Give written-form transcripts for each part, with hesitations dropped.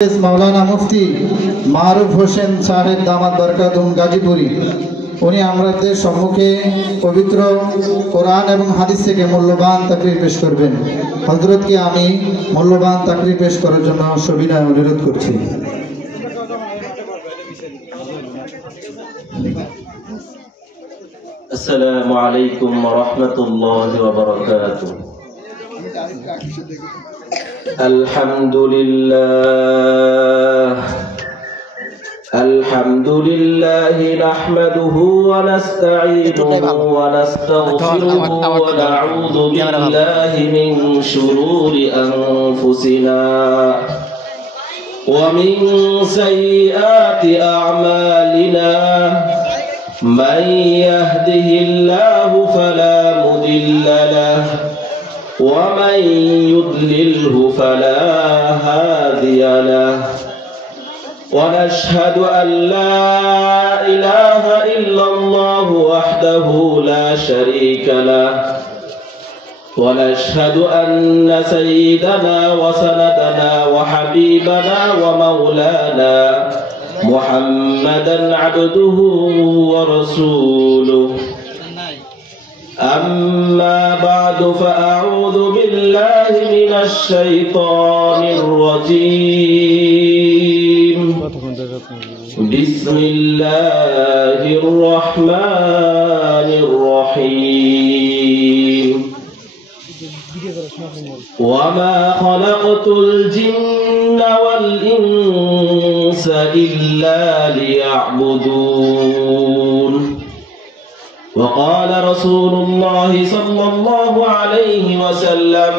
मौलाना मुफ्ती मारूफ होसेन साहेब दामाद बरकातुहुम गाजीपुरी उन्हें आमराদের সম্মুখে पवित्र कुरान एवं हादिस থেকে মূল্যবান তাকরীর পেশ করবেন। হযরতকে আমি মূল্যবান তাকরীর পেশ করার জন্য সবিনয় অনুরোধ করছি। अस्सलामु अलैकुम व रहमतुल्लाहि व बरकातुहू। अल्हम्दुलिल्लाह नहमदुहु व नस्तईनुहु व नस्तगफिरुहु व नऊज़ु बिल्लाहि मिन शुरूरि अनफुसिना व मिन सय्यिआति अअमालिना من يهده الله فلا مضل له ومن يضلله فلا هادي له ونشهد أن لا إله إلا الله وحده لا شريك له ونشهد أن سيدنا وسندنا وحبيبنا ومولانا محمدا عبده ورسوله أما بعد فأعوذ بالله من الشيطان الرجيم بسم الله الرحمن الرحيم وما خلقت الجن والإنس إلا ليعبدون وقال رسول الله صلى الله عليه وسلم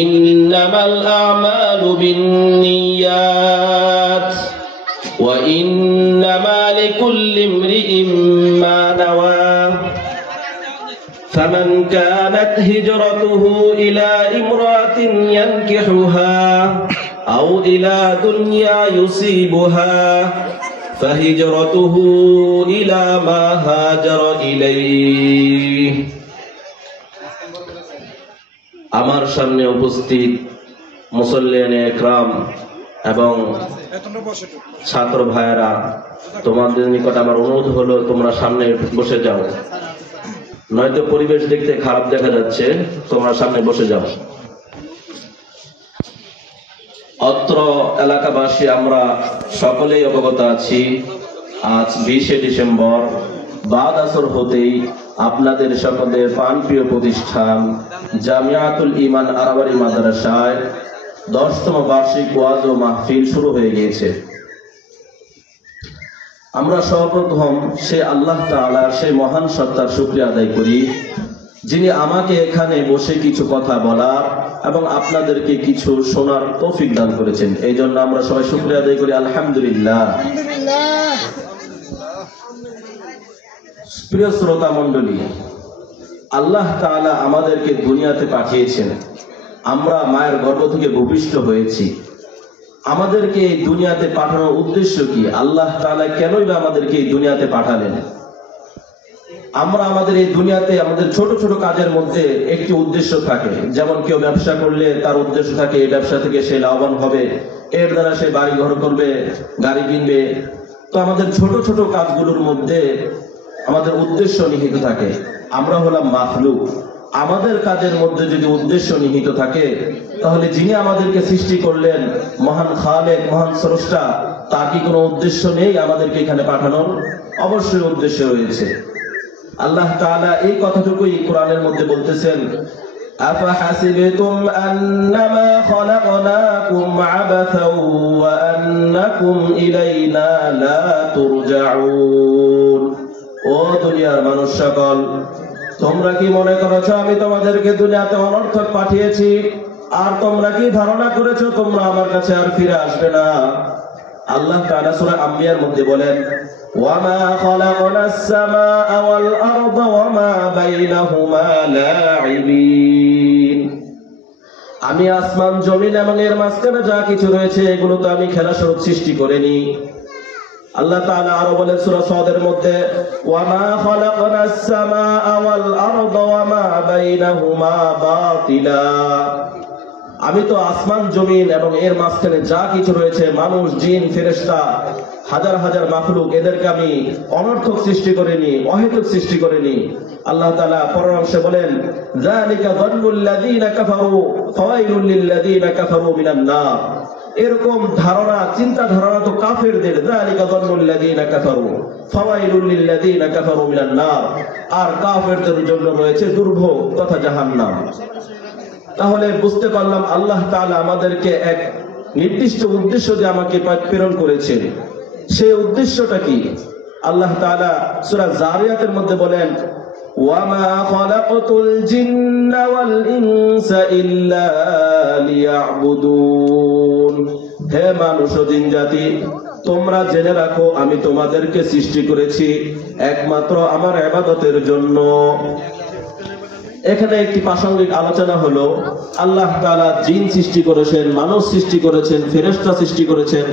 إنما الأعمال بالنيات وإنما لكل امرئ ما نوى فمن كانت هجرته إلى امرأة ينكحها أو إلى دنيا يصيبها فهجرته إلى ما هاجر إليه আমার সামনে উপস্থিত মুসল্লিয়ানে একরাম এবং ছাত্র ভাইয়েরা, তোমাদের নিকট আমার অনুরোধ হলো তোমরা সামনে বসে যাও, নয়তো পরিবেশ দেখতে খারাপ দেখা যাচ্ছে। তোমরা সামনে বসে যাও। অত্র এলাকাবাসী আমরা সকলেই অবগত আছি, আজ 20শে ডিসেম্বর বাদ আসর হতেই আপনাদের সকলের প্রাণপ্রিয় প্রতিষ্ঠান জামিয়াতুল ঈমান আরাবারি মাদ্রাসায় 10তম বার্ষিক ওয়াজ ও মাহফিল শুরু হয়ে গিয়েছে। আমরা সর্বপ্রথম সে আল্লাহ তাআলার সেই মহান সত্তার শুকরিয়া আদায় করি, যিনি আমাকে এখানে বসে কিছু কথা বলার এবং আপনাদেরকে কিছু শোনার তৌফিক দান করেছেন। এই জন্য আমরা সবাই শুকরিয়া আদায় করি, আলহামদুলিল্লাহ। প্রিয় শ্রোতা মণ্ডলী, আল্লাহ তাআলা আমাদেরকে দুনিয়াতে পাঠিয়েছেন। আমরা মায়ের গর্ভ থেকে ভূমিষ্ঠ হয়েছি। আমাদেরকে এই দুনিয়াতে পাঠানোর উদ্দেশ্য কি? আল্লাহ তাআলা কেনই বা আমাদেরকে এই দুনিয়াতে পাঠালেন? আমরা আমাদের এই দুনিয়াতে আমাদের ছোট ছোট কাজের মধ্যে একটি উদ্দেশ্য থাকে। যেমন কেউ ব্যবসা করলে তার উদ্দেশ্য থাকে এই ব্যবসা থেকে সে লাভবান হবে, এর দ্বারা সে বাড়ি ঘর করবে, গাড়ি কিনবে। তো আমাদের ছোট ছোট কাজগুলোর মধ্যে আমাদের উদ্দেশ্য নিহিত থাকে। আমরা হলাম মাখলুক। আমাদের কাজের মধ্যে যদি উদ্দেশ্য নিহিত থাকে, তাহলে যিনি আমাদেরকে সৃষ্টি করলেন মহান খালেক, মহান স্রষ্টা, তার কি কোনো উদ্দেশ্য নেই আমাদেরকে এখানে পাঠানোর? অবশ্যই উদ্দেশ্য রয়েছে। আল্লাহ তাআলা এই কথাটুকুই কোরআনের মধ্যে বলতেছেন, আফাহাসিবতুম আন্নামা খলাকনাকুম আবাসাও ওয়া আন্নাকুম ইলাইনা লা তুরজাউন। ও দুনিয়ার মানুষ সকল, তোমরা কি মনে করেছো আমি তোমাদেরকে দুনিয়াতে অনর্থক পাঠিয়েছি, আর তোমরা কি ধারণা করেছো তোমরা আমার কাছে আর ফিরে আসবে না? আল্লাহ তাআলা সূরা আম্বিয়ার মধ্যে বলেন, ওয়ামা খালাকনাস সামাআ ওয়াল আরদা ওয়ামা বাইনাহুমা লাঈবিন। আমি আসমান জমিন এবং এর মাঝখানে যা কিছু রয়েছে এগুলো তো আমি খেলাস্বরূপ সৃষ্টি করিনি। আল্লাহ তাআলা আরো বলেন সূরা সাদের মধ্যে, ওয়ামা খালাকনাস সামাআ ওয়াল আরদা ওয়ামা বাইনাহুমা বাতিলা। আমি তো আসমান জমিন এবং এর মাঝখানে যা কিছু রয়েছে, মানুষ, জিন, ফেরেশতা, হাজার হাজার মাখলুক, এদেরকে আমি অনর্থক সৃষ্টি করিনি, অহেতুক সৃষ্টি করিনি। আল্লাহ তাআলা পরের অংশে বলেন, যালিকা যান্নুল লাযীনা কাফারু ফাওয়াইলুল লিল লাযীনা কাফারু মিনান নার। এরকম ধারণা, চিন্তা ধারণা তো কাফেরদের। যালিকা যান্নুল লাযীনা কাফারু ফাওয়াইলুল লিল লাযীনা কাফারু মিনান নার। আর কাফেরদের জন্য রয়েছে দুর্ভোগ তথা জাহান্নাম। তাহলে বুঝতে পারলাম আল্লাহ তাআলা আমাদেরকে এক নির্দিষ্ট উদ্দেশ্য দিয়ে আমাকে প্রেরণ করেছেন। সেই উদ্দেশ্যটা কি? আল্লাহ তাআলা সূরা যারিয়াতের মধ্যে বলেন, ওয়ামা খালাকতুল জিন্না ওয়াল ইনসা ইল্লা লিয়াবুদুন। হে মানুষ ও জিন জাতি, তোমরা জেনে রাখো আমি তোমাদেরকে সৃষ্টি করেছি একমাত্র আমার ইবাদতের জন্য। এখানে একটি প্রাসঙ্গিক আলোচনা হলো, আল্লাহ তাআলা জিন সৃষ্টি করেছেন, মানুষ সৃষ্টি করেছেন, ফেরেশতা সৃষ্টি করেছেন,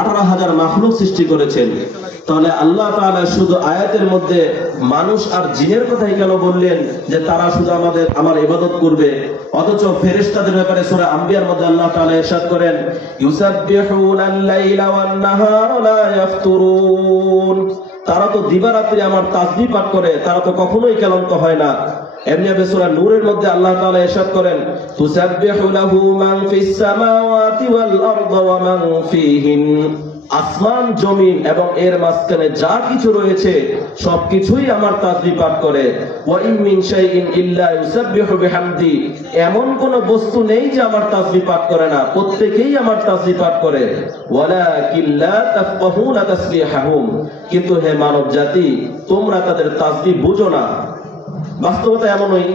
18,000 মাখলুক সৃষ্টি করেছেন। তাহলে আল্লাহ তাআলা শুধু আয়াতের মধ্যে মানুষ আর জিনের কথাই কেন বললেন যে তারা শুধু আমার ইবাদত করবে, অথচ ফেরেশতাদের ব্যাপারে সূরা আম্বিয়ার মধ্যে আল্লাহ তাআলা ইরশাদ করেন, ইউসাব্বিহুনাল লাইলা ওয়ান নাহারা লা ইয়াফতুরুন। তারা তো দিবারাত্রি আমার তাসবিহ পাঠ করে, তারা তো কখনোই ক্লান্ত হয় না। এমনি ভাবে সূরা নূরের মধ্যে আল্লাহ তাআলা ইরশাদ করেন, তুসাব্বিহু লাহু মান ফিস সামাওয়াতি ওয়াল আরদি ওয়া মান ফীহিন। আসমান জমিন এবং এর মাঝখানে যা কিছু রয়েছে সবকিছুই আমার তাসবিহ পাঠ করে। ওয়া ইন মিন শাইইন ইল্লা ইউসাব্বিহু বিহামদি। এমন কোন বস্তু নেই যে আমার তাসবিহ পাঠ করে না, প্রত্যেকই আমার তাসবিহ পাঠ করে। ওয়ালাকিন লা তাফকাহুনা তাসবিহাহুম। কিন্তু হে মানব জাতি, তোমরা তাদের তাসবিহ বুঝো না। বাস্তবতা এমনই,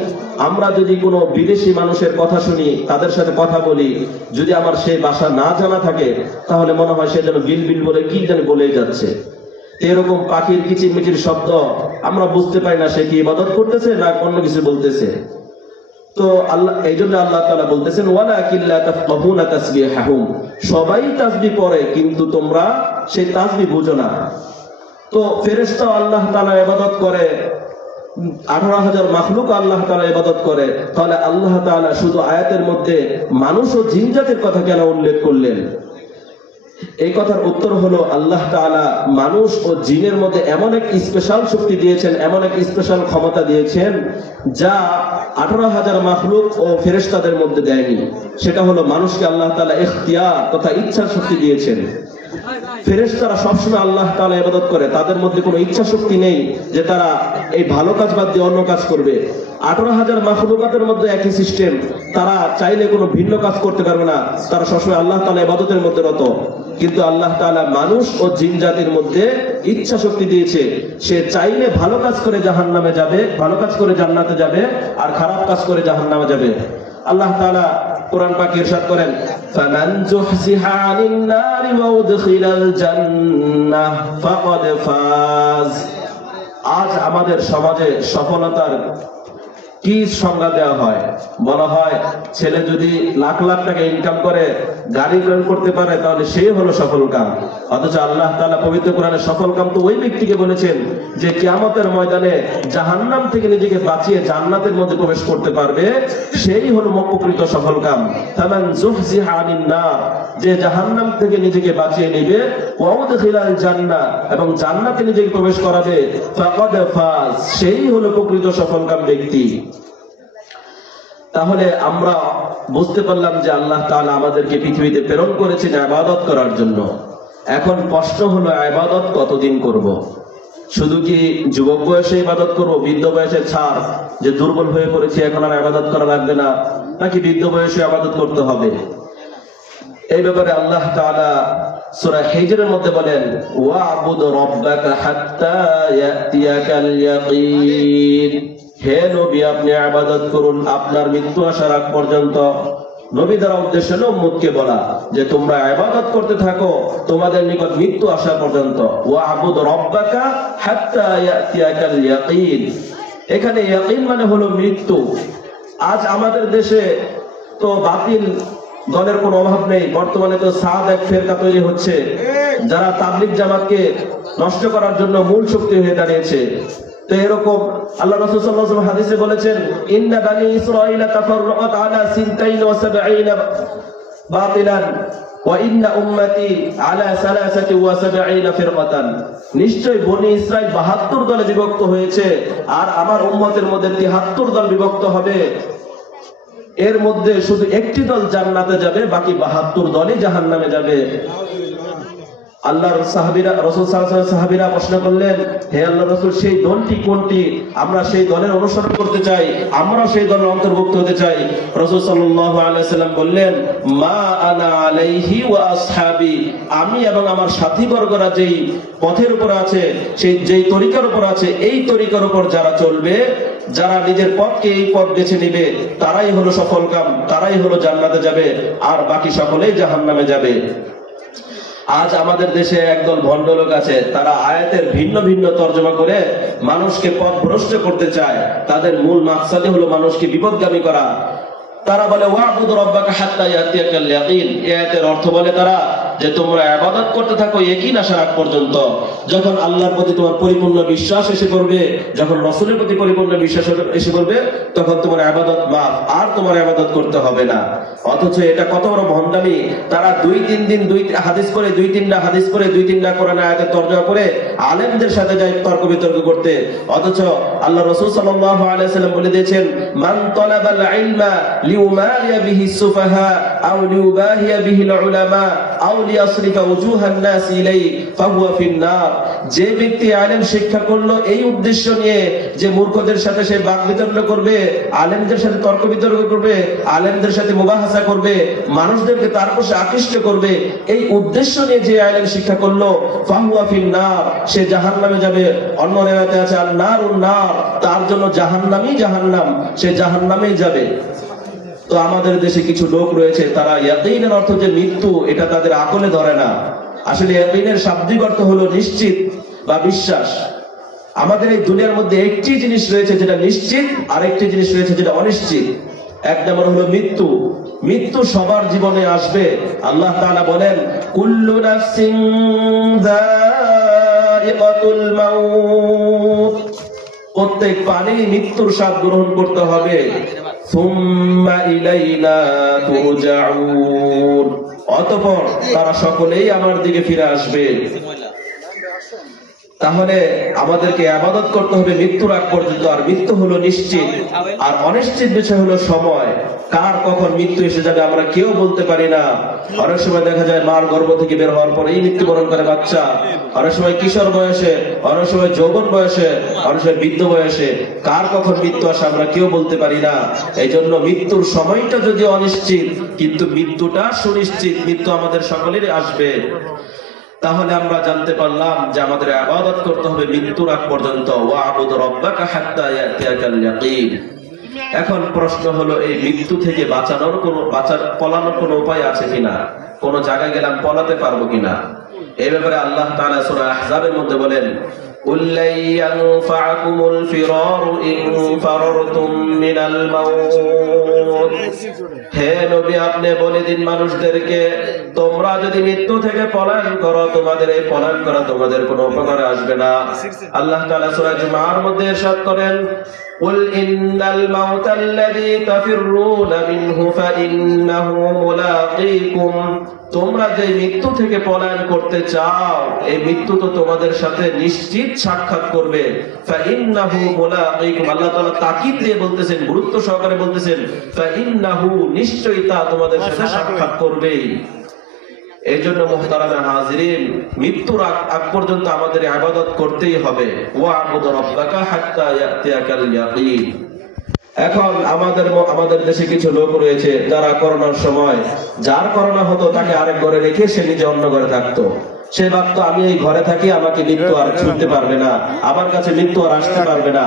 আমরা যদি কোনো বিদেশি মানুষের কথা শুনি, তাদের সাথে কথা বলি, যদি আমার সেই ভাষা না জানা থাকে তাহলে মনে হয় সে যেন বিল বিল বলে কি যেন বলেই যাচ্ছে। এরকম পাখির কিচিরমিচির শব্দ আমরা বুঝতে পারি না সে কি ইবাদত করতেছে না অন্য কিছু বলতেছে। তো আল্লাহ, এই জন্য আল্লাহ তাআলা বলতেছেন, ওয়ালাকিন লা তাফকাহুনা তাসবিহাহুম। সবাই তাসবিহ পড়ে কিন্তু তোমরা সেই তাসবিহ বুঝো না। তো ফেরেশতা আল্লাহ তাআলা ইবাদত করে, 18,000 মাখলুক আল্লাহ তাআলা ইবাদত করে। তাহলে আল্লাহ তাআলা শুধু আয়াতের মধ্যে মানুষ ও জিন জাতির কথা কেন উল্লেখ করলেন? এই কথার উত্তর হলো, আল্লাহ তাআলা মানুষ ও জিনের মধ্যে এমন এক স্পেশাল শক্তি দিয়েছেন, এমন এক স্পেশাল ক্ষমতা দিয়েছেন যা 18,000 মাখলুক ও ফেরেশতাদের মধ্যে দেয়নি। সেটা হলো মানুষকে আল্লাহ তাআলা ইখতিয়ার তথা ইচ্ছার শক্তি দিয়েছেন। ফেরেশতারা সবসময় আল্লাহ তাআলা ইবাদত করে, তাদের মধ্যে কোনো ইচ্ছা শক্তি নেই যে তারা এই ভালো কাজ বাদ দিয়ে অন্য কাজ করবে। 18,000 মাখলুকাতের মধ্যে একই সিস্টেম, তারা চাইলে কোনো ভিন্ন কাজ করতে পারবে না, তারা সবসময় আল্লাহ তাআলা ইবাদতের মধ্যে রত। কিন্তু আল্লাহ তাআলা মানুষ ও জিন জাতির মধ্যে ইচ্ছা শক্তি দিয়েছে, সে চাইলে ভালো কাজ করে জাহান্নামে যাবে, ভালো কাজ করে জান্নাতে যাবে, আর খারাপ কাজ করে জাহান্নামে যাবে। আল্লাহ তাআলা কোরআন পাকে ইরশাদ করেন, ফামান যুহজিহা আনিন নারি ওয়া উদখিলাল জান্নাহ ফাকাদ ফাজ। আজ আমাদের সমাজে সফলতার কি সংজ্ঞা দেওয়া হয়? বলা হয় ছেলে যদি লাখ লাখ টাকা ইনকাম করে, গাড়ি ক্রয় করতে পারে, তাহলে সেই হলো সফল কাম। অথচ আল্লাহ তাআলা পবিত্র কোরআনে সফল কাম তো ওই ব্যক্তিকে বলেছেন যে কিয়ামতের ময়দানে জাহান্নাম থেকে নিজেকে বাঁচিয়ে জান্নাতের মধ্যে প্রবেশ করতে পারবে, সেই হলো প্রকৃত সফল কাম। ফামান যুহজিহা আনিন নার, যে জাহান্নাম থেকে নিজেকে বাঁচিয়ে নেবে, ওয়া উদখিলাল জান্নাহ, এবং জান্নাতে নিজেকে প্রবেশ করাবে, ফাকাদ ফাজ, সেই হলো প্রকৃত সফল কাম ব্যক্তি। তাহলে আমরা বুঝতে পারলাম যে আল্লাহ তাআলা আমাদেরকে পৃথিবীতে প্রেরণ করেছেন ইবাদত করার জন্য। এখন প্রশ্ন হলো, ইবাদত কতদিন করব? শুধু কি যুবক বয়সে ইবাদত করব, বৃদ্ধ বয়সে ছাড়, যে দুর্বল হয়ে পড়েছি এখন আর ইবাদত করা লাগবে না, নাকি বৃদ্ধ বয়সে ইবাদত করতে হবে? এই ব্যাপারে আল্লাহ তাআলা সূরা হিজরের মধ্যে বলেন, ওয়া'বুদ রাব্বাকা হাত্তা ইয়াতিয়াকাল ইয়াকিন। হে নবী, আপনি ইবাদত করুন আপনার মৃত্যু আসার আগ পর্যন্ত। নবী দ্বারা উদ্দেশ্য হলো উম্মতকে বলা যে তোমরা ইবাদত করতে থাকো তোমাদের নিকট মৃত্যু আসা পর্যন্ত। ওয়া'বুদ রাব্বাকা হাত্তা ইয়াতিয়াকাল ইয়াকিন। এখানে ইয়াকিন মানে হলো মৃত্যু। আজ আমাদের দেশে তো বাতিল দলের কোনো অভাব নেই। বর্তমানে তো সাদ এক ফেরকা তৈরি হচ্ছে, যারা তাবলীগ জামাতকে নষ্ট করার জন্য মূল শক্তি হয়ে দাঁড়িয়েছে। তো এরকম আল্লাহ রাসূল সাল্লাল্লাহু আলাইহি ওয়াসাল্লাম হাদিসে বলেছেন, ইন্না বানি ইসরাঈলা তাফাররাকাত আলা 72 বাতিলান ওয়া ইন্না উম্মতি আলা 73 ফিরকাতান। নিশ্চয় বনি ইসরাইল 72 দলে বিভক্ত হয়েছে, আর আমার উম্মতের মধ্যে 73 দল বিভক্ত হবে। এর মধ্যে শুধু একটি দল জান্নাতে যাবে, বাকি 72 দলই জাহান্নামে যাবে। আল্লাহর সাহাবীরা, রাসূল সাল্লাল্লাহু আলাইহি ওয়াসাল্লাম সাহাবীরা প্রশ্ন করলেন, হে আল্লাহর রাসূল, সেই দলটি কোনটি? আমরা সেই দলের অনুসরণ করতে চাই, আমরা সেই দলের অন্তর্ভুক্ত হতে চাই। রাসূল সাল্লাল্লাহু আলাইহি ওয়াসাল্লাম বললেন, মা আনা আলাইহি ওয়া আসহাবি, আমি এবং আমার সাথীবর্গরা যেই পথের উপর আছে, সেই যেই তরিকার উপর আছে, এই তরিকার উপর যারা চলবে, যারা নিজের পথকে এই পথ বেছে নিবে, তারাই হলো সফলকাম, তারাই হলো জান্নাতে যাবে, আর বাকি সকলেই জাহান্নামে যাবে। আজ আমাদের দেশে একদল ভণ্ড লোক আছে, তারা আয়াতের ভিন্ন ভিন্ন তর্জমা করে মানুষকে পথভ্রষ্ট করতে চায়। তাদের মূল মাকসাদই হলো মানুষকে বিপদগামী করা। তারা বলে ওয়াবুদ রাব্বাকা হাত্তা ইয়াতিয়াকাল ইয়াকিন। এই আয়াতের অর্থ বলে তারা যে তোমরা ইবাদত করতে থাকো ইয়াকিন আসার আগ পর্যন্ত। যখন আল্লাহর প্রতি তোমার পরিপূর্ণ বিশ্বাস এসে পড়বে, যখন রাসূলের প্রতি পরিপূর্ণ বিশ্বাস এসে পড়বে, তখন তোমার ইবাদত মাফ, আর তোমার ইবাদত করতে হবে না। অথচ এটা কত বড় ভণ্ডামি! তারা 2-3 দিন 2 হাদিস করে, 2-3টা হাদিস করে, 2-3টা কোরআন আয়াতের তর্জমা করে আলেমদের সাথে যায় তর্ক বিতর্ক করতে। অথচ আল্লাহ রাসূল সাল্লাল্লাহু আলাইহি ওয়াসাল্লাম বলে দিয়েছেন, মান তালাবাল ইলমা লিউমারিয়া বিহি সুফাহা আও লিউবাহিয়া বিহি উলামা আও লিয়াসরিফা ওজুহান নাস ইলাইহি ফাহুয়া ফিন নার। যে ব্যক্তি ইলম শিক্ষা করলো এই উদ্দেশ্য নিয়ে যে মূর্খদের সাথে সে বাক বিতর্ক করবে, আলেমদের সাথে তর্ক বিতর্ক করবে, আলেমদের সাথে মুবাহাসা করবে, মানুষদেরকে তার পাশে আকৃষ্ট করবে, এই উদ্দেশ্য নিয়ে যে ইলম শিক্ষা করলো, ফাহুয়া ফিন নার, সে জাহান্নামে যাবে। অন্য riwayate আছে আন নারুন নার, তার জন্য জাহান্নামই জাহান্নাম, সে জাহান্নামেই যাবে। তো আমাদের দেশে কিছু লোক রয়েছে, তারা ইয়াকিনের অর্থ যে মৃত্যু, এটা তাদের আকলে ধরে না। আসলে ইয়াকিনের শাব্দিক অর্থ হলো নিশ্চিত বা বিশ্বাস। আমাদের এই দুনিয়ার মধ্যে একটি জিনিস রয়েছে যেটা নিশ্চিত, আর একটি জিনিস রয়েছে যেটা অনিশ্চিত। এক নম্বর হলো মৃত্যু। মৃত্যু সবার জীবনে আসবে। আল্লাহ তাআলা বলেন, কুল্লু নাফসিন যায়িকাতুল মাউত, প্রত্যেক প্রাণী মৃত্যুর স্বাদ গ্রহণ করতে হবে। সুম্মা ইলাইনা তুরজাউন, অতঃপর তারা সকলেই আমার দিকে ফিরে আসবে। তাহলে আমাদেরকে ইবাদত করতে হবে মৃত্যুর আগ পর্যন্ত। আর মৃত্যু হলো নিশ্চিত, আর অনিশ্চিত বিষয় হলো সময়। কার কখন মৃত্যু এসে যাবে আমরা কেউ বলতে পারি না। অনেক সময় দেখা যায় মার গর্ভ থেকে বের হওয়ার পরেই মৃত্যুবরণ করে বাচ্চা, অনেক সময় কিশোর বয়সে, অনেক সময় যৌবন বয়সে, অনেক সময় বৃদ্ধ বয়সে। কার কখন মৃত্যু আসে আমরা কেউ বলতে পারি না। এই জন্য মৃত্যুর সময়টা যদি অনিশ্চিত, কিন্তু মৃত্যুটা সুনিশ্চিত, মৃত্যু আমাদের সকলেরই আসবে। তাহলে আমরা জানতে পারলাম যে আমাদের ইবাদত করতে হবে মৃত্যুর আগ পর্যন্ত। ওয়াবুদ রাব্বাকা হাত্তা ইয়াতিয়াকাল ইয়াকিন। এখন প্রশ্ন হলো, এই মৃত্যু থেকে পলানোর কোনো উপায় আছে কিনা? কোন জায়গায় গেলাম পলাতে পারবো কিনা? এই ব্যাপারে আল্লাহ তাআলা সূরা আহজাবের মধ্যে বলেন, কুল লা ইয়ানফাকুমুল ফিরারু ইন ফারারতুম মিনাল মাউত। হে নবী, আপনি বলে দিন মানুষদেরকে, তোমরা যদি মৃত্যু থেকে পলায়ন করো, তোমাদের এই পলায়ন করা তোমাদের কোনো উপকারে আসবে না। আল্লাহ তাআলা সূরা জুমার মধ্যে ইরশাদ করেন, কুল ইন্নাল মাউতাল্লাযী তাফিররুনা মিনহু ফাইন্নাহু মুলাকীকুম। তোমরা যে মৃত্যু থেকে পলায়ন করতে চাও, এই মৃত্যু তো তোমাদের সাথে নিশ্চিত সাক্ষাৎ করবে। ফাইন্নাহু মুলাকীকুম, আল্লাহ তাআলা তাকিদ দিয়ে বলতেছেন, গুরুত্ব সহকারে বলতেছেন, ফাইন্নাহু, নিশ্চয়ই তা তোমাদের সাথে সাক্ষাৎ করবে। এই জন্য মুহতারামে হাজিরিন, মৃত্যুর আগ পর্যন্ত আমাদের ইবাদত করতেই হবে। ওয়াবুদ রাব্বাকা হাত্তা ইয়াতিয়াকাল ইয়াকিন। এখন আমাদের দেশে কিছু লোক রয়েছে যারা করোনার সময়, যার করোনা হতো তাকে আরেক ঘরে রেখে সে নিজে অন্য ঘরে থাকতো। সে ভাবতো আমি এই ঘরে থাকি, আমাকে মৃত্যু আর ছুঁতে পারবে না, আমার কাছে মৃত্যু আর আসতে পারবে না।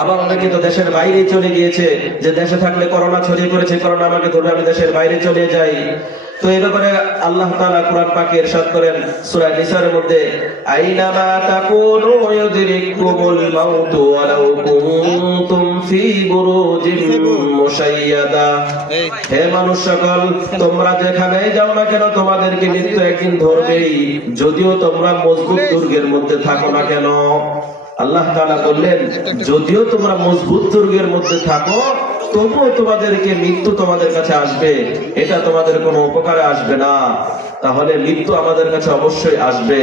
আবার অনেকে তো দেশের বাইরে চলে গিয়েছে, যে দেশে থাকলে করোনা ছড়িয়ে পড়েছে, করোনা আমাকে ধরবে, আমি দেশের বাইরে চলে যাই। তো এই ব্যাপারে আল্লাহ তাআলা কুরআন পাকে ইরশাদ করেন সূরা নিসার মধ্যে, আইনামা তাকুনু ইউদরিকুমুল মাউতু ওয়ালাউ কুনতুম ফি বুরুজিন মুশাইয়াদা। হে মানুষ সকল, তোমরা যেখানে যাও না কেন তোমাদেরকে মৃত্যু একদিন ধরবেই, যদিও তোমরা মজবুত দুর্গের মধ্যে থাকো না কেন। আল্লাহ তাআলা বললেন, যদিও তোমরা মজবুত দুর্গের মধ্যে থাকো তবুও তোমাদেরকে মৃত্যু তোমাদের কাছে আসবে, এটা তোমাদের কোনো উপকারে আসবে না। তাহলে মৃত্যু আমাদের কাছে অবশ্যই আসবে।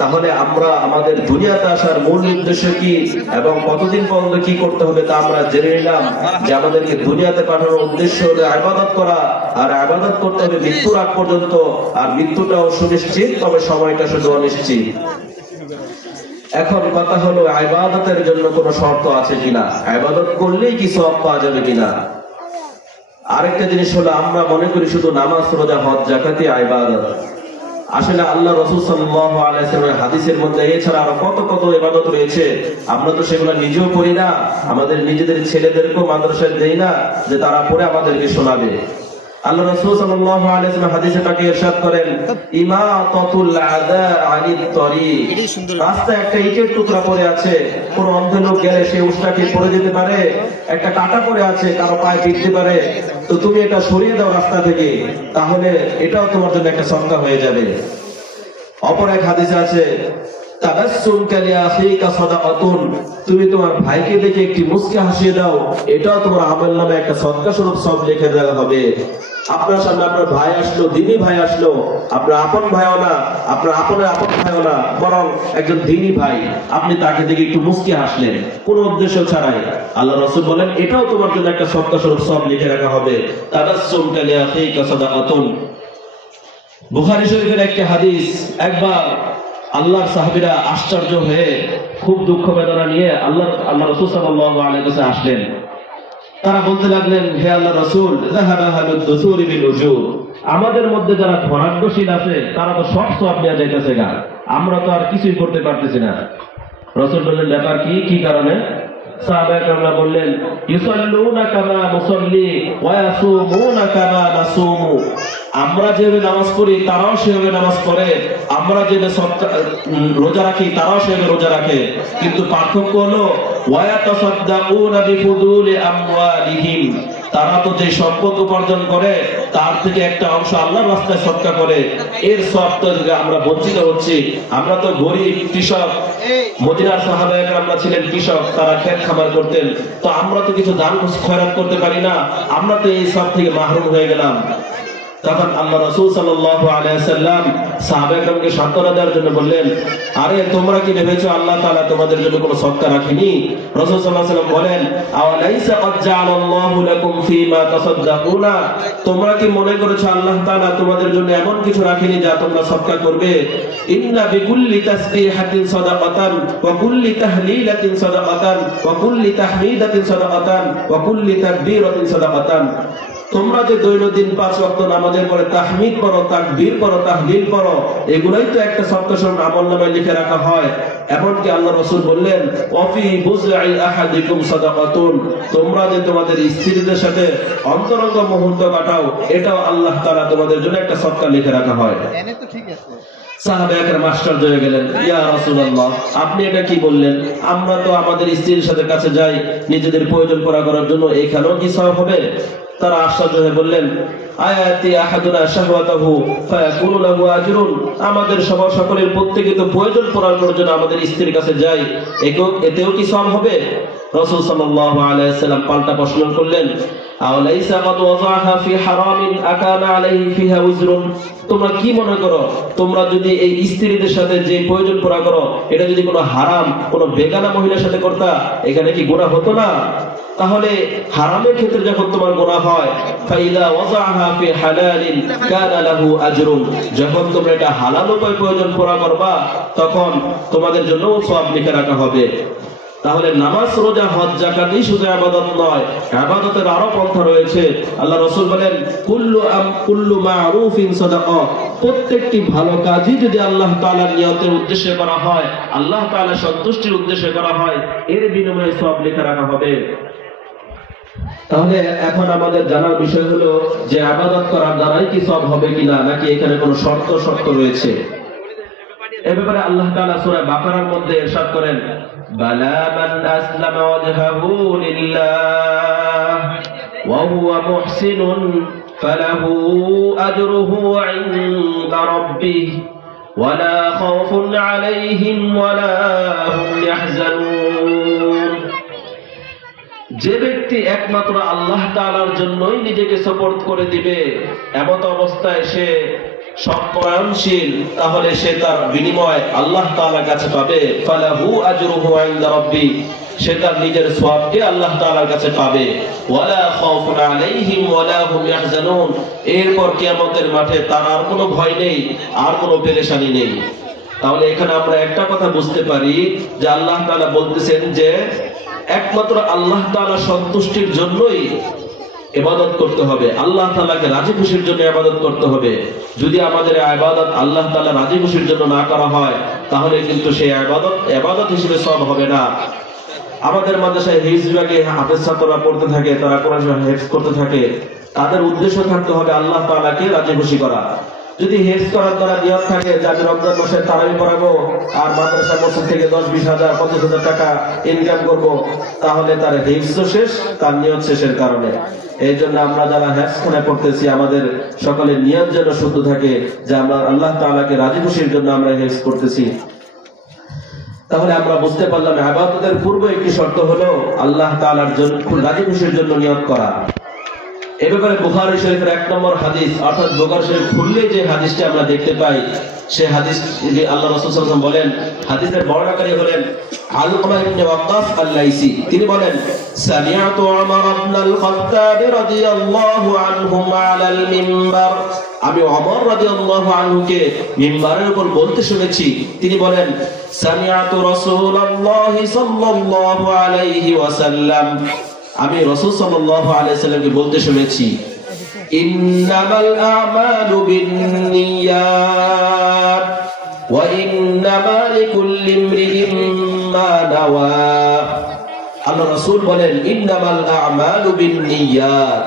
তাহলে আমরা আমাদের দুনিয়াতে আসার মূল উদ্দেশ্য কি এবং কতদিন পর্যন্ত কি করতে হবে তা আমরা জেনে নিলাম, যে আমাদেরকে দুনিয়াতে পাঠানোর উদ্দেশ্য হলো ইবাদত করা, আর ইবাদত করতে হবে মৃত্যুর আগ পর্যন্ত, আর মৃত্যুটাও সুনিশ্চিত, তবে সময়টা শুধু অনিশ্চিত। এখন কথা হলো, ইবাদতের জন্য কোনো শর্ত আছে কিনা, ইবাদত করলেই কি সওয়াব পাওয়া যাবে কিনা। আরেকটা জিনিস হলো, আমরা মনে করি শুধু নামাজ, রোজা, হজ, যাকাতই ইবাদত। আসলে আল্লাহ রাসূল সাল্লাল্লাহু আলাইহি ওয়াসাল্লামের হাদিসের মধ্যে এছাড়া আরো কত কত ইবাদত রয়েছে, আমরা তো সেগুলো নিজেও করি না, আমাদের নিজেদের ছেলেদেরকেও মাদ্রাসায় দেই না যে তারা পড়ে আমাদেরকে শোনাবে। আল্লাহ রাসূল সাল্লাল্লাহু আলাইহি ওয়াসাল্লাম হাদিসে পাকে ইরশাদ করেন, ইমাতাতুল আযা আনিত তরিক। রাস্তায় একটা ইটের টুকরা পড়ে আছে, কোন অন্ধ লোক গেলে সে উষ্টাকে পড়ে যেতে পারে, একটা কাঁটা পড়ে আছে কারো পায়ে পিটতে পারে, তো তুমি এটা সরিয়ে দাও রাস্তা থেকে, তাহলে এটাও তোমার জন্য একটা সদকা হয়ে যাবে। অপর এক হাদিসে আছে, তাবাসসুমকা লিআখিকা সাদাকাতুন, তুমি তোমার ভাইকে দেখে একটি মুস্কি হাসিয়ে দাও, এটাও তোমার আমলনামে একটা সদকা স্বরূপ সব লিখে দেওয়া হবে। আপনার সামনে আপনার ভাই আসলো, দ্বীনি ভাই আসলো, আপনার আপন ভাইও না, আপনার আপন ভাইও না, বরং একজন দ্বীনি ভাই, আপনি তাকে দেখে একটু মুস্কি হাসলেন কোনো উদ্দেশ্য ছাড়াই, আল্লাহ রাসূল বলেন এটাও তোমার জন্য একটা সদকা স্বরূপ সব লিখে রাখা হবে। তাবাসসুমকা লিআখিকা সাদাকাতুন। বুখারী শরীফের একটি হাদিস, একবার আল্লাহর সাহাবীরা আশ্চর্য হয়ে খুব দুঃখ বেদনা নিয়ে আল্লাহ রাসূল সাল্লাল্লাহু আলাইহি ওয়াসাল্লাম আসলেন। তারা বলতে লাগলেন, হে আল্লাহ রাসূল, যাহাবা হালুদ দুসুরি বিল উজুর, আমাদের মধ্যে যারা ধনাঢ্যশীল আছে তারা তো সব সওয়াব নিয়ে যাইতেছে গা, আমরা তো আর কিছুই করতে পারতেছি না। রাসূল বললেন, ব্যাপার কি, কি কারণে? সাহাবায়ে কেরামরা বললেন, ইউসাল্লুনা কামা মুসাল্লি ওয়া ইয়াসুমুনা কামা নাসুমু, আমরা যেভাবে নামাজ পড়ি তারাও সেভাবে নামাজ পড়ে, আমরা যেভাবে রোজা রাখি তারাও সেভাবে রোজা রাখে, কিন্তু পার্থক্য হলো ওয়া ইয়াতাসাদদাকুনা বিফুদুলি আমওয়ালিহিম, তারা তো যে সম্পদ উপার্জন করে তার থেকে একটা অংশ আল্লাহর রাস্তায় সদকা করে, এর সওয়াব থেকে আমরা বঞ্চিত হচ্ছি। আমরা তো গরিব কৃষক, মদিনার সাহাবায়ে কেরামরা ছিলেন কৃষক, তারা ক্ষেত খামার করতেন, তো আমরা তো কিছু দান খয়রাত করতে পারি না, আমরা তো এই সব থেকে মাহরুম হয়ে গেলাম। তখন আল্লাহ রাসূল সাল্লাল্লাহু আলাইহি ওয়াসাল্লাম সাহাবায়ে কেরামকে সান্ত্বনা দেওয়ার জন্য বললেন, আরে তোমরা কি ভেবেছো আল্লাহ তাআলা তোমাদের জন্য কোনো সদকা রাখেনি? রাসূল সাল্লাল্লাহু আলাইহি ওয়াসাল্লাম বলেন, আওয়ালাইসা ক্বাদ জাআলাল্লাহু লাকুম ফীমা তাসাদদাকুনা, তোমরা কি মনে করেছো আল্লাহ তাআলা তোমাদের জন্য এমন কিছু রাখেনি যা তোমরা সদকা করবে? ইন্না বিকুল্লি তাসবিহাতিন সাদাকাতান ওয়া কুল্লি তাহলিলাতিন সাদাকাতান ওয়া কুল্লি তাহমিদাতিন সাদাকাতান ওয়া কুল্লি তাকবীরাতিন সাদাকাতান, তোমরা যে দৈনন্দিন 5 ওয়াক্ত নামাজের পরে তাহমিদ পড়ো, তাকবীর পড়ো, তাহলিল পড়ো, এগুলাই তো একটা সদকা স্বরূপ আমলনামায় লিখে রাখা হয়। এমনকি আল্লাহ রাসূল বললেন, ওয়াফি বুজঈ আহাদিকুম সাদাকাতুন, তোমরা যে তোমাদের স্ত্রীদের সাথে অন্তরঙ্গ মুহূর্ত কাটাও, এটাও আল্লাহ তাআলা তোমাদের জন্য একটা সদকা লিখে রাখা হয়। এনে তো ঠিক আছে। সাহাবায়ে কেরাম আশ্চর্য হয়ে গেলেন, ইয়া রাসূলুল্লাহ, আপনি এটা কি বললেন? আমরা তো আমাদের স্ত্রীর সাথে কাছে যাই নিজেদের প্রয়োজন পুরা করার জন্য, এখানেও কি সওয়াব হবে? তারা আশ্চর্য হয়ে বললেন, আয়াতি আহাদুনা শাহওয়াতাহু ফায়াকুনু লাহু আজরুন, আমাদের সবার সকলের প্রত্যেকে তো প্রয়োজন পূরণ করার জন্য আমাদের স্ত্রীর কাছে যাই, এতেও কি সওয়াব হবে? রাসূল সাল্লাল্লাহু আলাইহি ওয়াসাল্লাম পাল্টা প্রশ্ন করলেন, আওলাইসা ক্বাদ ওয়াযাহা ফি হারামিন আকানা আলাইহি ফিহা উজরুন, তোমরা কি মনে করো তোমরা যদি এই স্ত্রীদের সাথে যে প্রয়োজন পুরা করো এটা যদি কোনো হারাম কোনো বেগানা মহিলার সাথে করতা, এখানে কি গুনাহ হতো না? তাহলে হারামের ক্ষেত্রে যখন তোমার গুনাহ হয়, ফাইদা ওয়াযাহা ফি হালালিন কানা লাহু আজরুন, যখন তোমরা এটা হালাল উপায়ে প্রয়োজন পুরা করবা তখন তোমাদের জন্য সওয়াব লিখে রাখা হবে। তাহলে নামাজ, রোজা, হজ, যাকাতই শুধু ইবাদত নয়, ইবাদতের আরো পন্থা রয়েছে। আল্লাহ রাসূল বলেন, কুল্লু মা'রুফিন সাদাকা, প্রত্যেকটি ভালো কাজই যদি আল্লাহ তাআলার নিয়তের উদ্দেশ্যে করা হয়, আল্লাহ তাআলার সন্তুষ্টির উদ্দেশ্যে করা হয়, এর বিনিময়ে সওয়াব লেখা রাখা হবে। তাহলে এখন আমাদের জানার বিষয় হলো যে ইবাদত করার দ্বারাই কি সওয়াব হবে কিনা, নাকি এখানে কোনো শর্ত রয়েছে। এ ব্যাপারে আল্লাহ তাআলা সূরা বাকারার মধ্যে ইরশাদ করেন, বালা মান আসলামা ওয়াজহাহু লিল্লাহ ওয়া হুয়া মুহসিনুন ফালাহু আজরুহু ইনদা রাব্বিহি ওয়া লা খাউফুন আলাইহিম ওয়া লা হুম ইয়াহজানুন। যে ব্যক্তি একমাত্র আল্লাহ তাআলার জন্যই নিজেকে সুপর্দ করে দিবে, এমত অবস্থায় সে সৎপরায়ণশীল, তাহলে সে তার বিনিময় আল্লাহ তাআলার কাছে পাবে। ফালাহু আজরুহু ইনদা রাব্বি, সে তার নিজের সওয়াবকে আল্লাহ তাআলার কাছে পাবে। ওয়ালা খাউফুন আলাইহিম ওয়ালা হুম ইয়াহজানুন, এরপর কিয়ামতের মাঠে তার আর কোনো ভয় নেই, আর কোনো পেরেশানি নেই। তাহলে এখানে আমরা একটা কথা বুঝতে পারি যে আল্লাহ তাআলা বলতেছেন যে একমাত্র আল্লাহ তাআলার সন্তুষ্টির জন্যই ইবাদত করতে হবে, আল্লাহ তাআলাকে রাজি খুশির জন্য ইবাদত করতে হবে। যদি আমাদের ইবাদত আল্লাহ তাআলা রাজি খুশির জন্য না করা হয়, তাহলে কিন্তু সেই ইবাদত হিসেবে সওয়াব হবে না। আমাদের মাদ্রাসায় হিফজ বিভাগে হাফেজ ছাত্ররা পড়তে থাকে, তারা কোরআন হিফজ করতে থাকে, তাদের উদ্দেশ্য থাকতে হবে আল্লাহ তাআলাকে রাজি খুশি করা। যদি হিফজ করার দ্বারা নিয়ত থাকে যে আমি রমজান মাসে তারাবি পড়াবো আর মাদ্রাসা মসজিদ থেকে 10-20,000 50,000 টাকা ইনকাম করব, তাহলে তার হিফজ শেষ, তার নিয়ত শেষের কারণে। এই জন্য আমরা যারা হিফজখানে পড়তেছি, আমাদের সকলের নিয়ত যেন শুদ্ধ থাকে যে আমরা আল্লাহ তাআলাকে রাজি খুশির জন্য আমরা হিফজ করতেছি। তাহলে আমরা বুঝতে পারলাম ইবাদতের পূর্বে একটি শর্ত হলো আল্লাহ তাআলার জন্য রাজি খুশির জন্য নিয়ত করা। এ ব্যাপারে বুখারী শরীফের 1 নম্বর হাদিস, অর্থাৎ বুখারী শরীফ খুললে যে হাদিসটি আমরা দেখতে পাই, সে হাদিস আল্লাহ রাসূল সাল্লাল্লাহু আলাইহি ওয়াসাল্লাম বলেন, হাদিসের বর্ণনাকারী হলেন আলকামা ইবনে ওয়াক্কাস আল-লাইসি। তিনি বলেন, সামিআতু উমর ইবনে আল-খাত্তাব রাদিয়াল্লাহু আনহু আলাল মিম্বার, আমি ওমর রাদিয়াল্লাহু আনহুকে মিম্বারের উপর বলতে শুনেছি। তিনি বলেন, সামিআতু রাসূলুল্লাহি সাল্লাল্লাহু আলাইহি ওয়াসাল্লাম, আমি রাসূল সাল্লাল্লাহু আলাইহি ওয়াসাল্লামকে বলতে শুনেছি, ইন্নামাল আ'মালু বিন্নিয়াত ওয়া ইন্নামা লিকুল্লি ইমরিইন মা নাওয়া। আল্লাহ রাসূল বলেন, ইন্নামাল আ'মালু বিন্নিয়াত,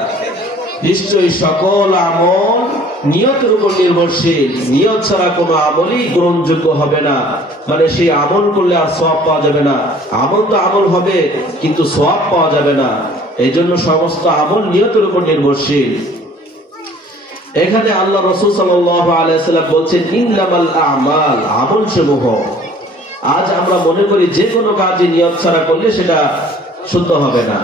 নিশ্চয়ই সকল আমল নিয়তের উপর নির্ভরশীল। নিয়ত ছাড়া কোনো আমলই গ্রহণযোগ্য হবে না, মানে সেই আমল করলে আর সওয়াব পাওয়া যাবে না। আমল তো আমল হবে, কিন্তু সওয়াব পাওয়া যাবে না। এই জন্য সমস্ত আমল নিয়তের উপর নির্ভরশীল। এখানে আল্লাহ রাসূল সাল্লাল্লাহু আলাইহি ওয়াসাল্লাম বলছেন, ইন্নামাল আ'মাল, আমল সমূহ। আজ আমরা মনে করি যে কোনো কাজই নিয়ত ছাড়া করলে সেটা শুদ্ধ হবে না।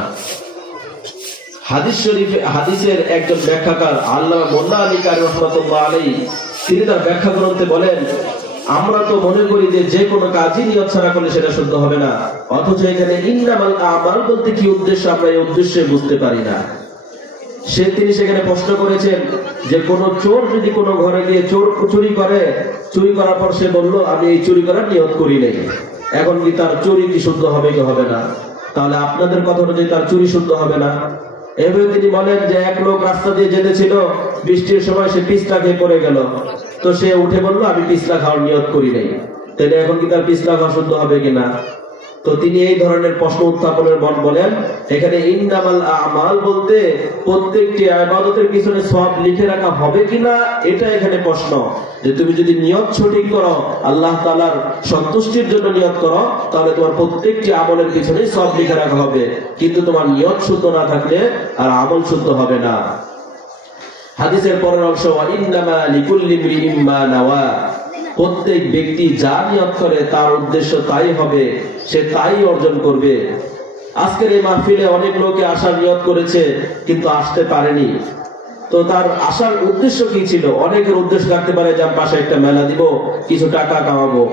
হাদিস শরীফে হাদিসের একজন ব্যাখ্যাকার আল্লামা মোল্লা আলী কারি রাহমাতুল্লাহ আলাইহি, তিনি তার ব্যাখ্যা গ্রন্থে বলেন, আমরা তো মনে করি যে কোনো কাজই নিয়ত ছাড়া করলে সেটা শুদ্ধ হবে না, অথচ এখানে ইন্নামাল আ'মাল বলতে কি উদ্দেশ্য আমরা এই উদ্দেশ্যে বুঝতে পারি না। তিনি সেখানে প্রশ্ন করেছেন যে কোন চোর যদি কোনো ঘরে গিয়ে চুরি করে, চুরি করার পর সে বলল আমি এই চুরি করার নিয়ত করি নাই, এখন কি তার চুরি কি শুদ্ধ হবে কি হবে না? তাহলে আপনাদের কথা অনুযায়ী তার চুরি শুদ্ধ হবে না। এভাবে তিনি বলেন যে এক লোক রাস্তা দিয়ে যেতেছিল, বৃষ্টির সময় সে পিছলা খেয়ে পড়ে গেল, তো সে উঠে বলল আমি পিছলা খাওয়ার নিয়ত করি নাই, তাহলে এখন কি তার পিছলা খাওয়া শুদ্ধ হবে কিনা? তো তিনি এই ধরনের প্রশ্ন উত্থাপনের বলেন, এখানে ইন্নামাল আ'মাল বলতে প্রত্যেকটি ইবাদতের পিছনে সওয়াব লিখে রাখা হবে কিনা, এটা এখানে প্রশ্ন। যে তুমি যদি নিয়ত সঠিক করো, আল্লাহ তাআলার সন্তুষ্টির জন্য নিয়ত করো, তাহলে তোমার প্রত্যেকটি আমলের পিছনে সওয়াব লিখে রাখা হবে। কিন্তু তোমার নিয়ত শুদ্ধ না থাকলে আর আমল শুদ্ধ হবে না। হাদিসের পরের অংশ, ওয়া ইন্নামা লিকুল্লি ইমরিইন মা নাওয়া, প্রত্যেক ব্যক্তি যা নিয়ত করে তার উদ্দেশ্য তাই হবে, সে তাই অর্জন করবে। আজকের এই মাহফিলে অনেক লোকে আসার নিয়ত করেছে কিন্তু আসতে পারেনি, তো তার আসার উদ্দেশ্য কি ছিল? অনেকের উদ্দেশ্য থাকতে পারে যে আমি পাশে একটা মেলা দিব, কিছু টাকা কামাবো।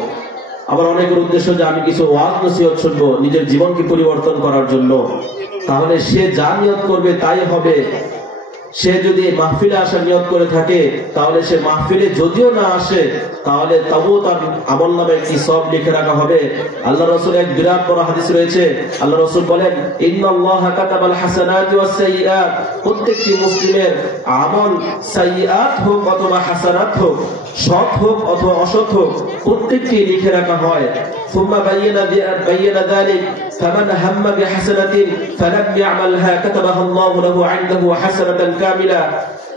আবার অনেকের উদ্দেশ্য যে আমি কিছু ওয়াজ নসিহত শুনবো, নিজের জীবনকে পরিবর্তন করার জন্য। তাহলে সে যা নিয়ত করবে তাই হবে। সে যদি মাহফিলে আসার নিয়ত করে থাকে, তাহলে সে মাহফিলে যদিও না আসে, তাহলে তবুও তার আমলনামায় কি সওয়াব লিখে রাখা হবে। আল্লাহ রাসূলের এক বিরাট বড় হাদিস রয়েছে, আল্লাহ রাসূল বলেন, ইন্নাল্লাহা কাতাবাল হাসানাতি ওয়াস সাইয়্যাত, প্রত্যেকটি মুসলিমের আমল সাইয়্যাত হোক অথবা হাসানাত হোক, সৎ হোক অথবা অসৎ হোক, প্রত্যেকটি লিখে রাখা হয়। ثم بين ذلك فمن هم بحسنة فلم يعملها كتبها الله له عنده حسنة كاملة।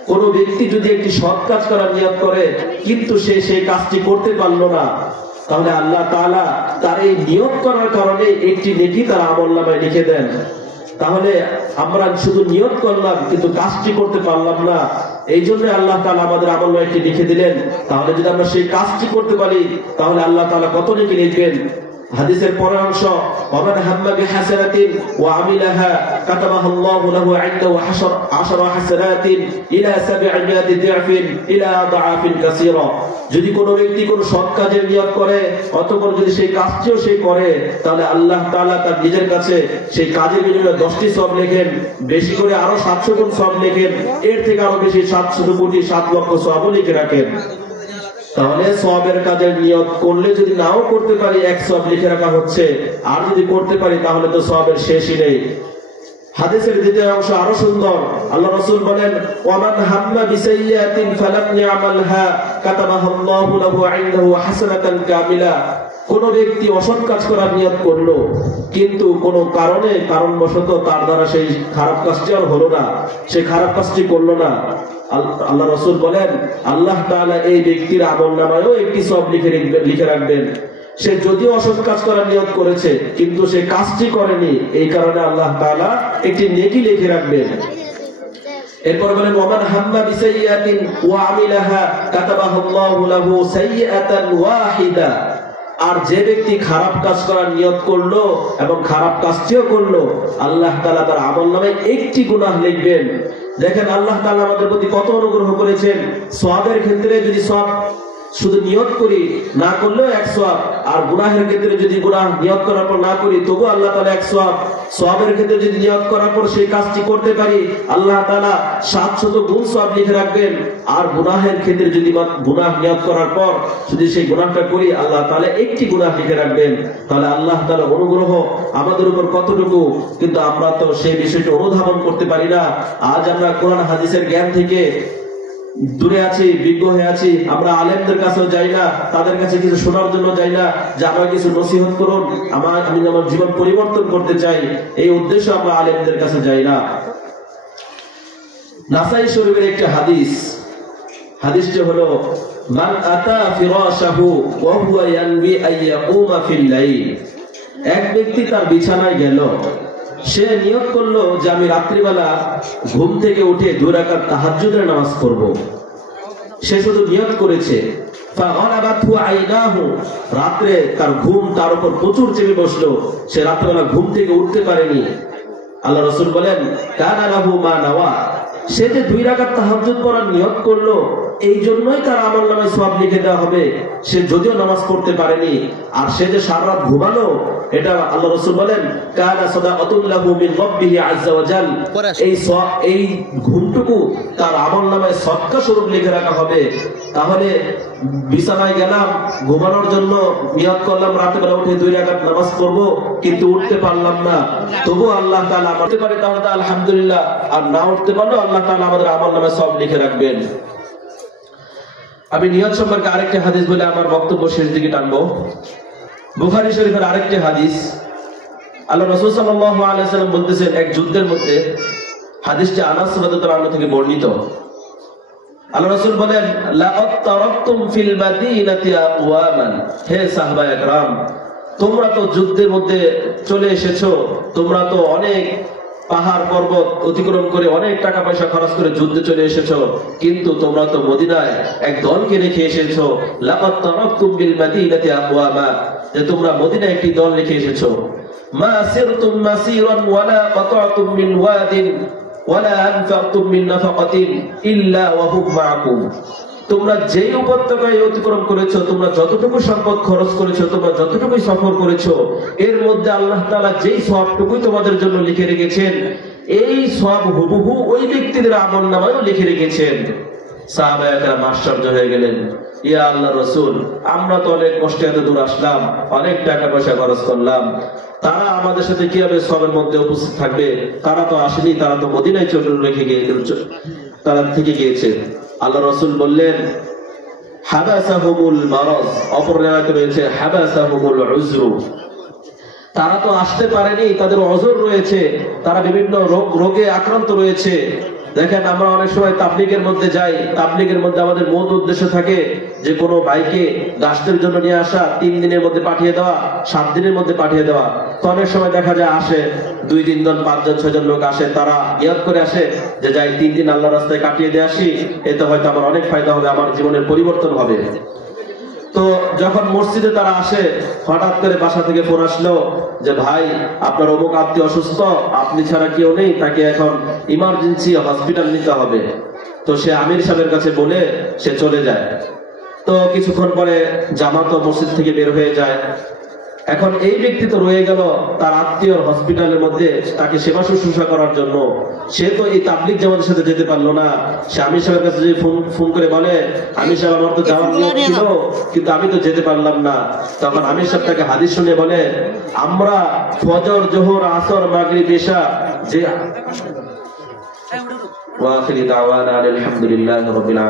কোন ব্যক্তি যদি একটি সৎ কাজ করার নিয়ত করে কিন্তু সে সেই কাজটি করতে পারলো না, তাহলে আল্লাহ তাআলা তার এই নিয়ত করার কারণে একটি নেকি তার আমলনামায় লিখে দেন। তাহলে আমরা শুধু নিয়ত করলাম কিন্তু কাজটি করতে পারলাম না, এই জন্য আল্লাহ তাআলা আমাদের আমলনামায় লিখে দিলেন। তাহলে যদি আমরা সেই কাজটি করতে পারি তাহলে আল্লাহ তাআলা কত নেকি লিখবেন। হাদিসের পরের অংশ, ওয়ামান হাম্মা বিহাসানাতিন ওয়া আমিলাহা কাতাবাহাল্লাহু লাহু ইনদাহু 10 হাসানাতিন ইলা 700 দি'ফিন ইলা আদআফিন কাসীরা। যদি কোনো ব্যক্তি কোনো সৎ কাজের নিয়ত করে অতঃপর যদি সেই কাজটিও সে করে, তাহলে আল্লাহ তাআলা তার নিজের কাছে সেই কাজের বিনিময়ে 10টি সওয়াব লেখেন, বেশি করে আরো 700 গুণ সওয়াব লেখেন, এর থেকে আরো বেশি 700 কোটি 7 লক্ষ সওয়াবও লিখে রাখেন। তাহলে সওয়াবের কাজের নিয়ত করলে যদি নাও করতে পারি 1 সওয়াব লিখে রাখা হচ্ছে, আর যদি করতে পারি তাহলে তো সওয়াবের শেষই নেই। হাদিসের দ্বিতীয় অংশ আরো সুন্দর। আল্লাহ রাসূল বলেন, ওয়ামান হাম্মা বিসাইয়্যাতিন ফালাম ইয়ামালহা কাতাবাহাল্লাহু লাহু ইনদাহু হাসানাতান কামিলা। কোন ব্যক্তি অসৎ কাজ করার নিয়ত করলো কিন্তু কোনো কারণবশত তার দ্বারা সেই খারাপ কাজটি আর হলো না, সে খারাপ কাজটি করলো না, আল্লাহ রাসূল বলেন আল্লাহ তাআলা এই ব্যক্তির আমলনামায়ও একটি সওয়াব লিখে রাখবেন। সে যদিও অসৎ কাজ করার নিয়ত করেছে কিন্তু সে কাজটি করেনি, এই কারণে আল্লাহ তাআলা একটি নেকি লিখে রাখবেন। এরপর বলেন, ওয়ামান হাম্মা বিসাইয়্যাতিন ওয়া আমিলাহা কাতাবাহাল্লাহু লাহু সাইয়্যাতান ওয়াহিদা। আর যে ব্যক্তি খারাপ কাজ করার নিয়ত করলো এবং খারাপ কাজটিও করলো, আল্লাহ তাআলা তার আমলনামায় একটি গুনাহ লিখবেন। দেখেন আল্লাহ তাআলা আমাদের প্রতি কত অনুগ্রহ করেছেন। সওয়াবের ক্ষেত্রে যদি সওয়াব শুধু নিয়ত করি, না করলেও 1 সওয়াব, আর গুনাহের ক্ষেত্রে যদি গুনাহ নিয়ত করার পর না করি তবু আল্লাহ তাআলা 1 সওয়াব। সওয়াবের ক্ষেত্রে যদি নিয়ত করার পর সেই কাজটি করতে পারি আল্লাহ তাআলা 700 গুণ সওয়াব লিখে রাখবেন। আর গুনাহের ক্ষেত্রে যদি গুনাহ নিয়ত করার পর যদি সেই গুনাহটা করি আল্লাহ তাআলা একটি গুনাহ লিখে রাখবেন। তাহলে আল্লাহ তাআলা অনুগ্রহ আমাদের উপর কতটুকু, কিন্তু আমরা তো সেই বিষয়টি অনুধাবন করতে পারি না। আজ আমরা কোরআন হাদিসের জ্ঞান থেকে দূরে আছি, বিজ্ঞ হয়ে আছি। আমরা আলেমদের কাছেও যাই না, তাদের কাছে কিছু শোনার জন্য যাই না যে আমাকে কিছু নসিহত করুন, আমি আমার জীবন পরিবর্তন করতে চাই, এই উদ্দেশ্যে আমরা আলেমদের কাছে যাই না। নাসাই শরীফের একটি হাদিস, হাদিসটি হলো, মান আতা ফিরাশাহু ওয়া হুয়া ইয়ানবি আইয়াকুমা ফিল লাইল। এক ব্যক্তি তার বিছানায় গেল, সে নিয়ত করলো যে আমি রাত্রিবেলা ঘুম থেকে উঠে 2 রাকাত তাহাজ্জুদের নামাজ পড়ব। সে শুধু নিয়ত করেছে, ফাগালাবাতহু আইনাহু। রাতে তার ঘুম তার উপর প্রচুর চেপে বসলো, সে রাত্রিবেলা ঘুম থেকে উঠতে পারেনি। আল্লাহ রাসূল বলেন, কানা লাহু মা নাওয়া। সে যে 2 রাকাত তাহাজ্জুদ পড়ার নিয়ত করলো, এই জন্যই তার আমলনামায় সওয়াব লিখে দেওয়া হবে। সে যদিও নামাজ পড়তে পারেনি, আর সে যে সারা রাত ঘুমালো, এটা আল্লাহ রাসূল বলেন কানা সাদাকাতুল লাহু মিন রাব্বিহি আযজা ওয়া জাল। এই ঘুমটুকু তার আমলনামায় সদকা স্বরূপ লিখে রাখা হবে। তাহলে বিছানায় গেলাম ঘুমানোর জন্য, নিয়ত করলাম রাতেবেলা উঠে 2 রাকাত নামাজ পড়ব, কিন্তু উঠতে পারলাম না, তবু আল্লাহ তাআলা আমাদের পারে তাহলে তো আলহামদুলিল্লাহ, আর না উঠতে পারলেও আল্লাহ তাআলা আমাদের আমলনামায় সওয়াব লিখে রাখবেন। আমি নিয়ত সম্পর্কে আরেকটি হাদিস বলে আমার বক্তব্য শেষ দিকে টানবো। বুখারী শরীফের আরেকটি হাদিস, আল্লাহ রাসূল সাল্লাল্লাহু আলাইহি ওয়াসাল্লাম বলতেছেন, এক যুদ্ধের মধ্যে, হাদিসটি আনাস রাদিয়াল্লাহু আনহু থেকে বর্ণিত, আল্লাহ রাসূল বলেন, লাকাদ তারাকতুম ফিল মাদিনাতি আকওয়ামান। হে সাহাবায়ে কেরাম, তোমরা তো যুদ্ধের মধ্যে চলে এসেছো, তোমরা তো অনেক পাহাড় পর্বত অতিক্রম করে অনেক টাকা পয়সা খরচ করে যুদ্ধে চলে এসেছো, কিন্তু তোমরা তো মদিনায় এক দলকে রেখে এসেছো। লাকাদ তারাকতুম বিল মাদিনাতি আকওয়ামা, যে তোমরা মদিনায় একটি দল রেখে এসেছো। মা সিরতুম মাসিরান ওয়ালা কাতাতুম মিন ওয়াদিন ওয়ালা আনফাকতুম মিন নাফাকাতিন ইল্লা ওয়া হুম মাআকুম। তোমরা যেই উপত্যকায় অতিক্রম করেছো, তোমরা যতটুকু সম্পদ খরচ করেছো, তোমরা যতটুকু সফর করেছো, এর মধ্যে আল্লাহ তাআলা যেই সওয়াবটুকুই তোমাদের জন্য লিখে রেখেছেন, এই সওয়াব হুবহু ওই ব্যক্তিদের আমলনামায়ও লিখে রেখেছেন। সাহাবায়ে কেরাম আশ্চর্য হয়ে গেলেন, ইয়া আল্লাহর রাসূল, আমরা তো অনেক কষ্টে এত দূর আসলাম, অনেক টাকা পয়সা খরচ করলাম, তারা আমাদের সাথে কিভাবে সবের মধ্যে উপস্থিত থাকবে? তারা তো আসেনি, তারা তো মদিনায় চলে রেখে গিয়েছে, তারা থেকে গিয়েছে। আল্লাহ রাসূল বললেন, হাবাসাহুমুল মারাজ, অপর রিওয়ায়াতে রয়েছে হাবাসাহুমুল উযরু। তারা তো আসতে পারেনি, তাদের অজর রয়েছে, তারা বিভিন্ন রোগে আক্রান্ত রয়েছে। দেখেন আমরা অনেক সময় তাবলীগের মধ্যে যাই, তাবলীগের মধ্যে আমাদের মূল উদ্দেশ্য থাকে যে কোনো ভাইকে গাছের জন্য নিয়ে আসা, 3 দিনের মধ্যে পাঠিয়ে দেওয়া, 7 দিনের মধ্যে পাঠিয়ে দেওয়া। তো অনেক সময় দেখা যায় আসে 2-3 জন, 5 জন, 6 জন লোক আসে, তারা ইয়াদ করে আসে যে যাই 3 দিন আল্লাহর রাস্তায় কাটিয়ে দিয়ে আসি, এতে হয়তো আমার অনেক ফায়দা হবে, আমার জীবনের পরিবর্তন হবে। তো যখন মসজিদে তারা আসে, হঠাৎ করে বাসা থেকে ফোন আসলো যে ভাই আপনার অমুক আত্মীয় অসুস্থ, আপনি ছাড়া কেউ নেই, তাকে এখন ইমার্জেন্সি হসপিটাল নিতে হবে। তো সে আমির সাহেবের কাছে বলে সে চলে যায়। তো কিছুক্ষণ পরে জামাত মসজিদ থেকে বের হয়ে যায়। এখন এই ব্যক্তি তো রয়ে গেল তার আত্মীয় হসপিটালের মধ্যে তাকে সেবা শুশ্রূষা করার জন্য। সে তো এই তাবলীগ জামাতের সাথে যেতে পারলো না। সে আমির সাহেবের কাছে যদি ফোন করে বলে আমির সাহেব আমার তো যাওয়ার নিয়ত ছিল কিন্তু আমি তো যেতে পারলাম না, তখন আমির সাহেব তাকে হাদিস শুনে বলে আমরা ফজর, জোহর, আসর, মাগরিব, ইশা যে ওয়া আখিরি দাওয়ানা আলহামদুলিল্লাহি রাব্বিল আলামিন।